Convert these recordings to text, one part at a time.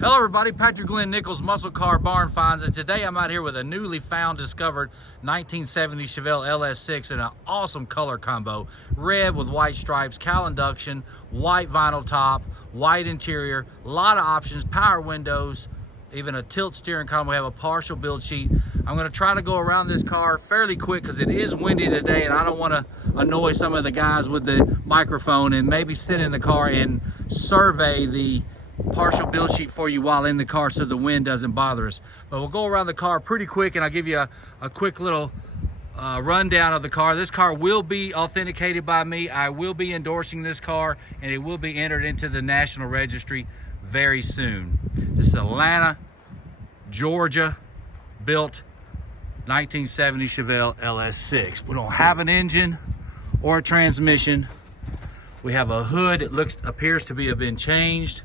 Hello everybody, Patrick Glenn Nichols, Muscle Car Barn Finds, and today I'm out here with a newly found, discovered 1970 Chevelle LS6 in an awesome color combo. Red with white stripes, cal induction, white vinyl top, white interior, a lot of options, power windows, even a tilt steering column. We have a partial build sheet. I'm gonna try to go around this car fairly quick because it is windy today and I don't wanna annoy some of the guys with the microphone, and maybe sit in the car and survey the partial build sheet for you while in the car so the wind doesn't bother us. But we'll go around the car pretty quick and I'll give you a quick little rundown of the car. This car will be authenticated by me. I will be endorsing this car and it will be entered into the National Registry very soon. This is Atlanta, Georgia built 1970 Chevelle LS6. We don't have an engine or a transmission. We have a hood. It appears to have been changed.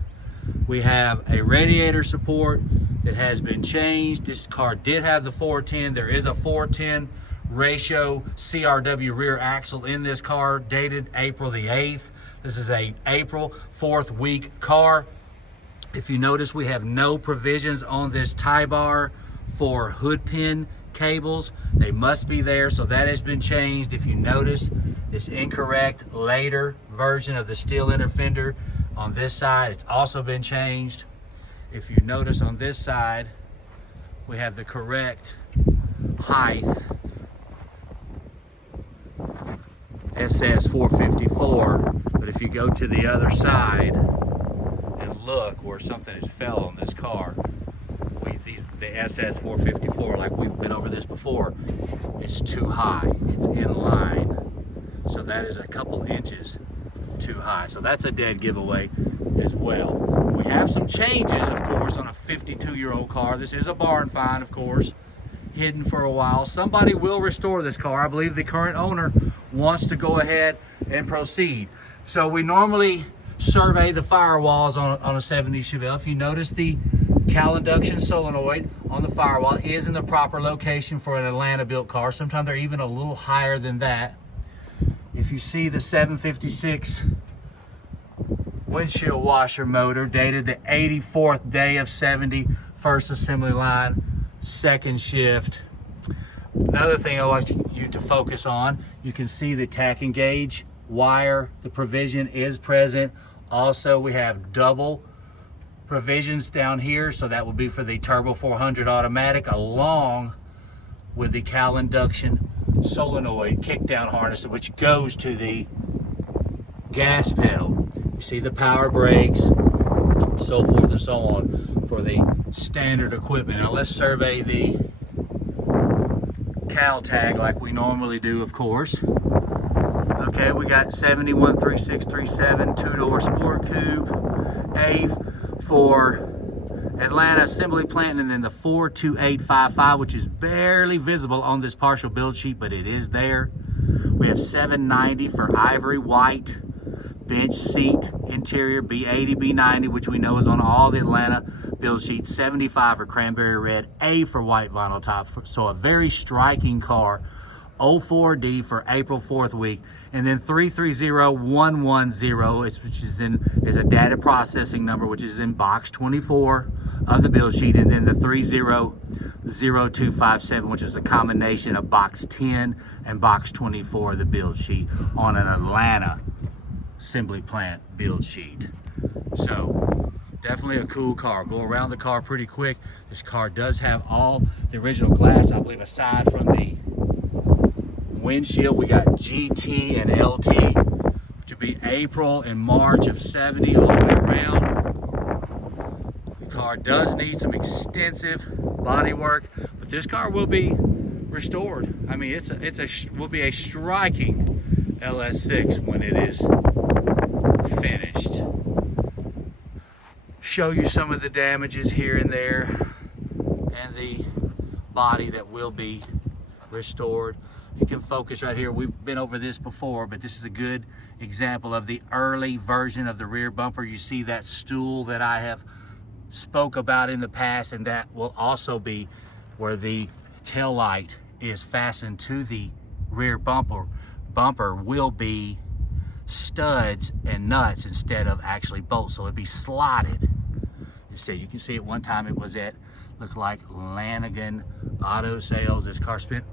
We have a radiator support that has been changed. This car did have the 410. There is a 410 ratio CRW rear axle in this car, dated April the 8th. This is a April 4th week car. If you notice, we have no provisions on this tie bar for hood pin cables. They must be there, so that has been changed. If you notice, this incorrect later version of the steel inner fender on this side, it's also been changed. If you notice on this side, we have the correct height, SS454, but if you go to the other side and look where something has fell on this car, the SS454, like we've been over this before, it's too high. It's in line, so that is a couple inches too high. So that's a dead giveaway as well. We have some changes, of course, on a 52-year-old car. This is a barn find, of course, hidden for a while. Somebody will restore this car. I believe the current owner wants to go ahead and proceed. So we normally survey the firewalls on a 70 Chevelle. If you notice, the cal induction solenoid on the firewall is in the proper location for an Atlanta built car. Sometimes they're even a little higher than that. If you see the 756 windshield washer motor, dated the 84th day of 70, first assembly line, second shift. Another thing I want you to focus on, you can see the tacking gauge wire, the provision is present. Also, we have double provisions down here, so that will be for the Turbo 400 automatic, along with the cal induction solenoid kickdown harness, which goes to the gas pedal. You see the power brakes, so forth and so on for the standard equipment. Now let's survey the Caltag like we normally do, of course. Okay, we got 713637 two-door sport coupe, A for Atlanta assembly plant, and then the 42855, which is barely visible on this partial build sheet, but it is there. We have 790 for ivory white bench seat interior, B80, B90, which we know is on all the Atlanta build sheets. 75 for cranberry red, A for white vinyl top. So a very striking car. 04D for April 4th week, and then 330110, which is a data processing number, which is in box 24 of the build sheet, and then the 300257, which is a combination of box 10 and box 24 of the build sheet on an Atlanta assembly plant build sheet. So definitely a cool car. Go around the car pretty quick. This car does have all the original glass, I believe, aside from the windshield. We got GT and LT, which would be April and March of 70 all the way around. The car does need some extensive body work, but this car will be restored. I mean, will be a striking LS6 when it is finished. Show you some of the damages here and there, and the body that will be restored. You can focus right here. We've been over this before, but this is a good example of the early version of the rear bumper. You see that stool that I have spoke about in the past, and that will also be where the tail light is fastened to the rear bumper. Bumper will be studs and nuts instead of actually bolts, so it'd be slotted said, you can see at one time it was at, looked like Lanigan Auto Sales. This car spent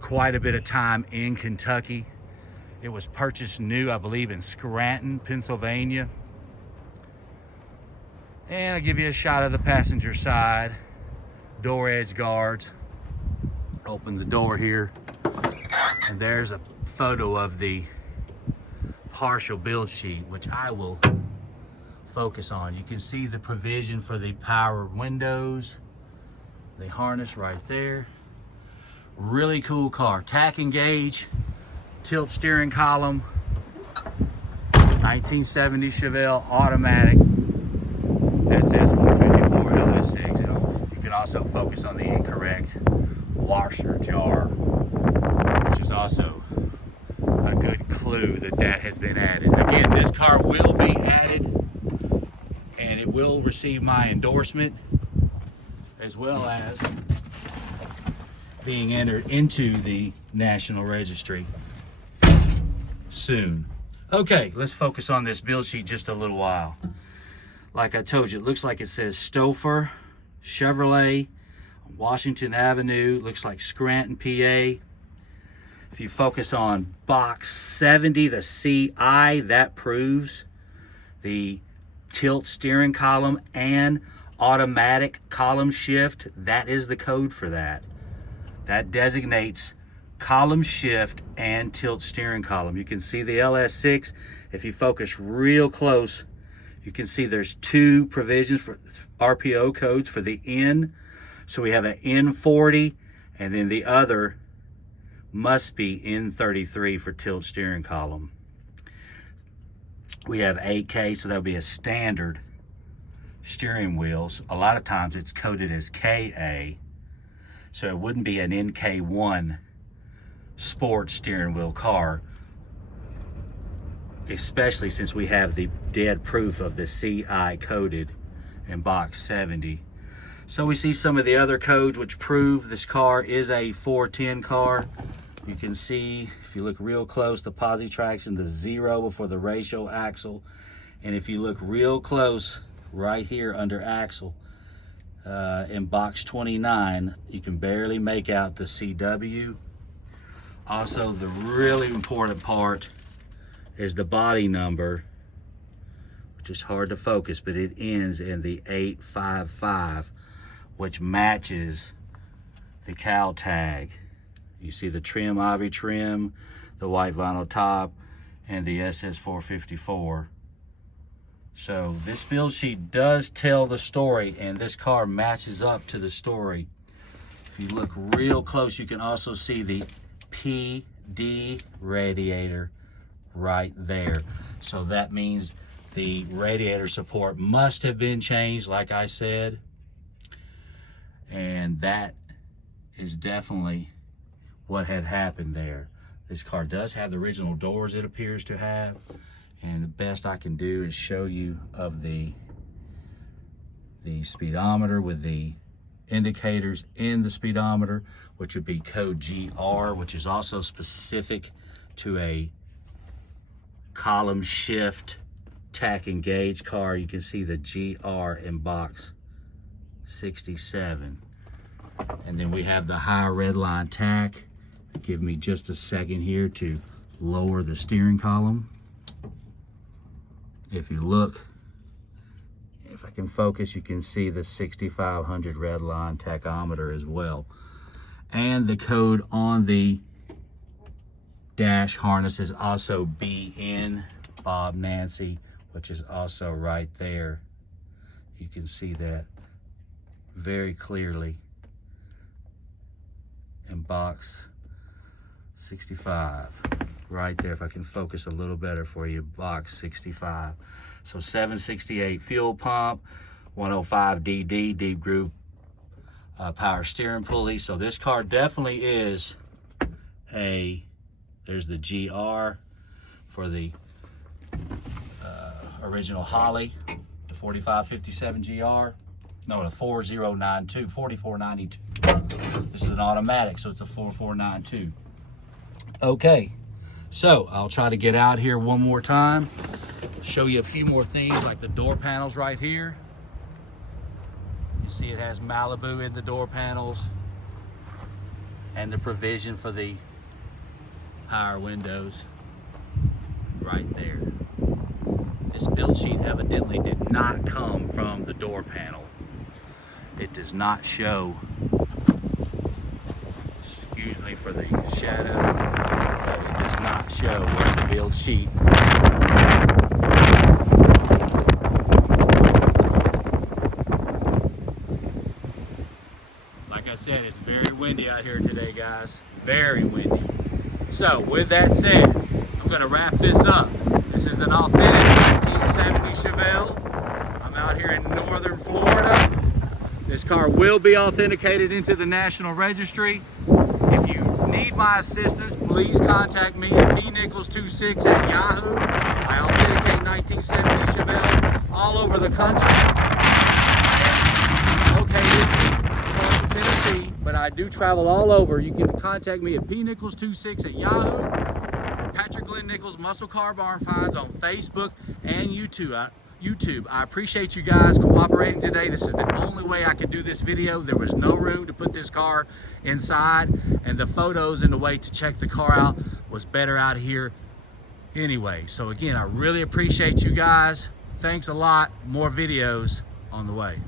quite a bit of time in Kentucky. It was purchased new, I believe, in Scranton, Pennsylvania. And I'll give you a shot of the passenger side. Door edge guards. Open the door here. And there's a photo of the partial build sheet, which I will focus on. You can see the provision for the power windows, the harness right there. Really cool car. Tack and gauge, tilt steering column, 1970 Chevelle automatic SS454 LS6. You can also focus on the incorrect washer jar, which is also a good clue that that has been added. Again, this car will be added and it will receive my endorsement, as well as being entered into the National Registry soon. Okay, let's focus on this build sheet just a little while. Like I told you, it looks like it says Stouffer Chevrolet, Washington Avenue, looks like Scranton, PA. If you focus on box 70, the CI, that proves the tilt steering column and automatic column shift. That is the code for that. That designates column shift and tilt steering column. You can see the LS6. If you focus real close, you can see there's two provisions for RPO codes for the N. So we have an N40, and then the other must be N33 for tilt steering column. We have 8K, so that'll be a standard steering wheels. A lot of times it's coded as KA, so it wouldn't be an NK1 sports steering wheel car, especially since we have the dead proof of the CI coded in box 70. So we see some of the other codes which prove this car is a 410 car. You can see, if you look real close, the posi traction, the 0 before the ratio axle. And if you look real close, right here under axle, in box 29, you can barely make out the CW. Also, the really important part is the body number, which is hard to focus, but it ends in the 855, which matches the Caltag. You see the trim, Ivy trim, the white vinyl top, and the SS454. So this build sheet does tell the story, and this car matches up to the story. If you look real close, you can also see the PD radiator right there. So that means the radiator support must have been changed, like I said. And that is definitely what had happened there. This car does have the original doors, it appears to have, and the best I can do is show you of the speedometer with the indicators in the speedometer, which would be code GR, which is also specific to a column shift tack and gauge car. You can see the GR in box 67. And then we have the high red line tack. Give me just a second here to lower the steering column. If you look, if I can focus, you can see the 6500 red line tachometer as well. And the code on the dash harness is also BN, Bob Nancy, which is also right there. You can see that very clearly in box 65 right there. If I can focus a little better for you, box 65. So 768 fuel pump, 105 DD, deep groove power steering pulley. So this car definitely is there's the GR for the original Holly, the 4557 GR. No, the 4092, 4492. This is an automatic, so it's a 4492. Okay, so I'll try to get out here one more time, show you a few more things like the door panels right here. See, it has Malibu in the door panels and the provision for the power windows right there. This build sheet evidently did not come from the door panel. It does not show, excuse me for the shadow, but it does not show where the build sheet. Like I said, it's very windy out here today, guys. Very windy. So with that said, I'm gonna wrap this up. This is an authentic 1970 Chevelle. I'm out here in northern Florida. This car will be authenticated into the National Registry. If you need my assistance, please contact me at pnichols26 at Yahoo. I authenticate 1970 Chevelles all over the country. Located in Clarksville, Tennessee, but I do travel all over. You can contact me at pnichols26 at Yahoo. Patrick Glenn Nichols Muscle Car Barn Finds on Facebook and YouTube. I appreciate you guys cooperating today. This is the only way I could do this video. There was no room to put this car inside, and the photos and the way to check the car out was better out here anyway. So again, I really appreciate you guys. Thanks a lot. More videos on the way.